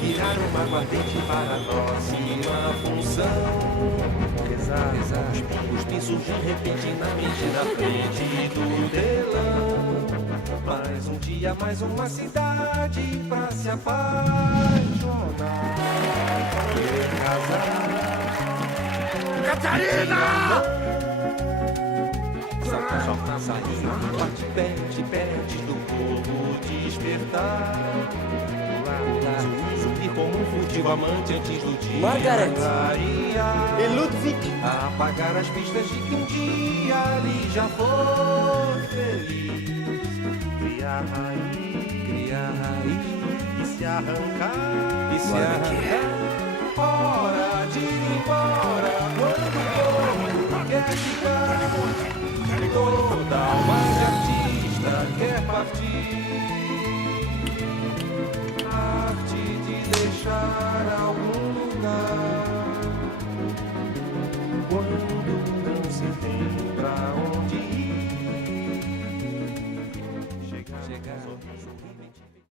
Virar uma aguardente para a próxima função. Cuspir surgir repentinamente na frente do telão. Mais um dia, mais uma cidade pra se apaixonar e casar. Catarina! Solta a saída, bate, pede do povo despertar. Subir como um furtivo amante antes do dia Margaret clarear. e Ludwig. Apagar as pistas de que um dia ali já foi feliz. Criar raiz e se arrancar. Hora de ir embora quando o povo quer ficar. Toda alma de artista quer partir. Arte de deixar algum lugar.